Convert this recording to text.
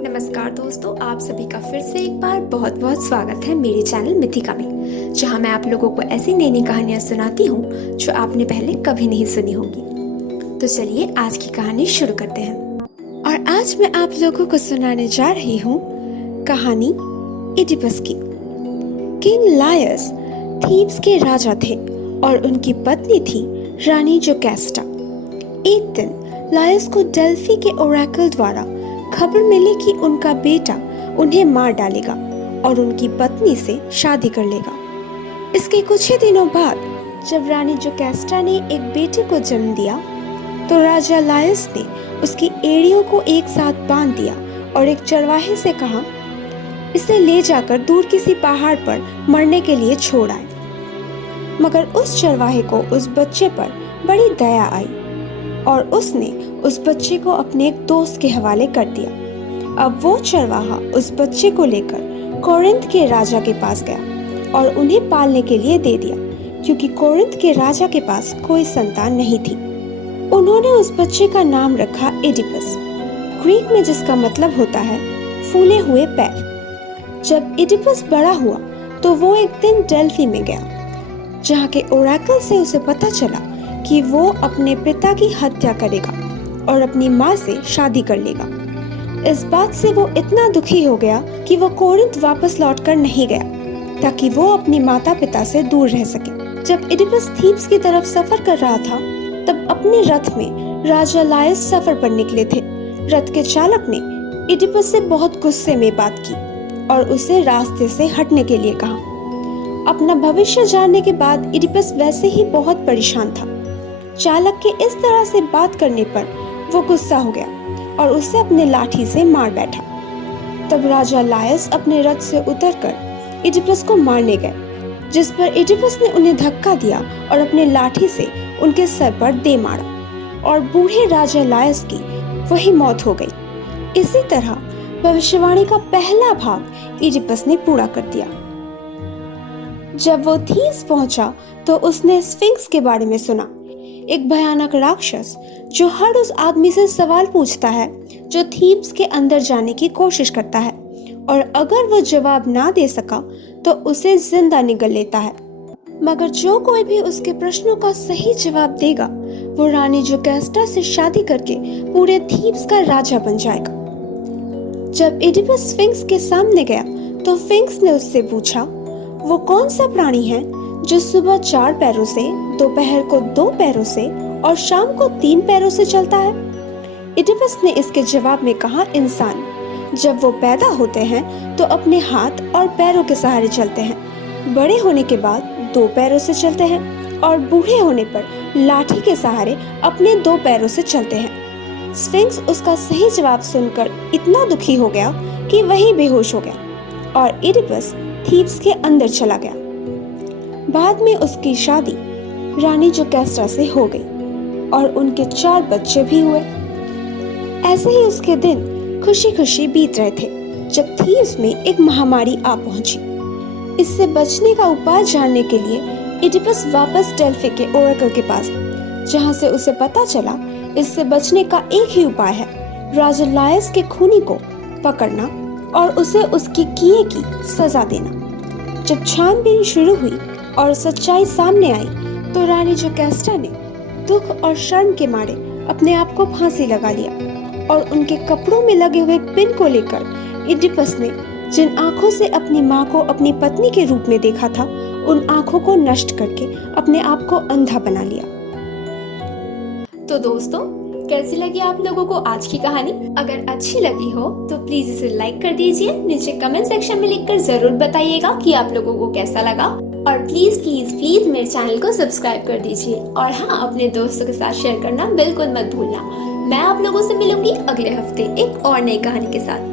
नमस्कार दोस्तों, आप सभी का फिर से एक बार बहुत बहुत स्वागत है मेरे चैनल मिथिका में, जहां मैं आप लोगों को ऐसी नई नई कहानियां सुनाती हूं जो आपने पहले कभी नहीं सुनी होंगी। तो चलिए आज की कहानी शुरू करते हैं। और आज मैं आप लोगों को सुनाने जा रही हूँ कहानी इडिपस की। किंग लायस थीब्स के राजा थे और उनकी पत्नी थी रानी जोकास्टा। एक दिन लायस को डेल्फी के ओरेकल द्वारा खबर मिली कि उनका बेटा उन्हें मार डालेगा और उनकी पत्नी से शादी कर लेगा। इसके कुछ ही दिनों बाद जब रानी जोकास्टा ने एक बेटे को जन्म दिया तो राजा लायस ने उसकी एड़ियों को एक साथ बांध दिया और एक चरवाहे से कहा, इसे ले जाकर दूर किसी पहाड़ पर मरने के लिए छोड़ आए। मगर उस चरवाहे को उस बच्चे पर बड़ी दया आई और उसने उस बच्चे को अपने एक दोस्त के हवाले कर दिया। अब वो चरवाहा उस बच्चे को लेकर कोरिन्थ के राजा के पास गया और उन्हें पालने के लिए दे दिया, क्योंकि कोरिन्थ के राजा के पास कोई संतान नहीं थी। उन्होंने उस बच्चे का नाम रखा इडिपस, ग्रीक में जिसका मतलब होता है फूले हुए पैर। जब इडिपस बड़ा हुआ तो वो एक दिन डेल्फी में गया, जहाँ के ओरेकल से उसे पता चला कि वो अपने पिता की हत्या करेगा और अपनी माँ से शादी कर लेगा। इस बात से वो इतना दुखी हो गया कि वो कोरिन्थ वापस लौटकर नहीं गया ताकि वो अपनी माता पिता से दूर रह सके। जब इडिपस थीब्स की तरफ सफर कर रहा था तब अपने रथ में राजा लायस सफर पर निकले थे। रथ के चालक ने इडिपस से बहुत गुस्से में बात की और उसे रास्ते से हटने के लिए कहा। अपना भविष्य जानने के बाद इडिपस वैसे ही बहुत परेशान था। चालक के इस तरह से बात करने पर वो गुस्सा हो गया और उसे अपने लाठी से मार बैठा। तब राजा लायस अपने रथ से उतरकर इडिपस को मारने गए, जिस पर इडिपस ने उन्हें धक्का दिया और अपने लाठी से उनके सर पर दे मारा और बूढ़े राजा लायस की वही मौत हो गई। इसी तरह भविष्यवाणी का पहला भाग इडिपस ने पूरा कर दिया। जब वो थीब्स पहुंचा तो उसने स्फिंक्स के बारे में सुना, एक भयानक राक्षस जो हर उस आदमी से सवाल पूछता है जो थीब्स के अंदर जाने की कोशिश करता है, और अगर वो जवाब ना दे सका तो उसे जिंदा निगल लेता है। मगर जो कोई भी उसके प्रश्नों का सही जवाब देगा वो रानी जोकास्टा से शादी करके पूरे थीब्स का राजा बन जाएगा। जब इडिपस स्फिंक्स के सामने गया तो स्फिंक्स ने उससे पूछा, वो कौन सा प्राणी है जो सुबह 4 पैरों से, दोपहर को 2 पैरों से और शाम को 3 पैरों से चलता है? इडिपस ने इसके जवाब में कहा, इंसान। जब वो पैदा होते हैं तो अपने हाथ और पैरों के सहारे चलते हैं, बड़े होने के बाद 2 पैरों से चलते हैं और बूढ़े होने पर लाठी के सहारे अपने 2 पैरों से चलते हैं। स्फिंक्स उसका सही जवाब सुनकर इतना दुखी हो गया कि वही बेहोश हो गया और इडिपस थीब्स के अंदर चला गया। बाद में उसकी शादी रानी जोकास्टा से हो गई और उनके 4 बच्चे भी हुए। ऐसे ही उसके दिन खुशी खुशी बीत रहे थे जब थीब्स में एक महामारी आ पहुंची। इससे बचने का उपाय जानने के लिए इडिपस वापस डेल्फी के ओरेकल के पास, जहां से उसे पता चला इससे बचने का एक ही उपाय है, राजा लायस के खूनी को पकड़ना और उसे उसकी किए की सजा देना। जब छानबीन शुरू हुई और सच्चाई सामने आई तो रानी जोकास्टा ने दुख और शर्म के मारे अपने आप को फांसी लगा लिया और उनके कपड़ों में लगे हुए पिन को लेकर इडिपस ने जिन आंखों से अपनी माँ को अपनी पत्नी के रूप में देखा था, उन आंखों को नष्ट करके अपने आप को अंधा बना लिया। तो दोस्तों, कैसी लगी आप लोगों को आज की कहानी? अगर अच्छी लगी हो तो प्लीज इसे लाइक कर दीजिए। नीचे कमेंट सेक्शन में लिखकर जरूर बताइएगा कि आप लोगों को कैसा लगा, और प्लीज प्लीज प्लीज मेरे चैनल को सब्सक्राइब कर दीजिए। और हाँ, अपने दोस्तों के साथ शेयर करना बिल्कुल मत भूलना। मैं आप लोगों से मिलूंगी अगले हफ्ते एक और नई कहानी के साथ।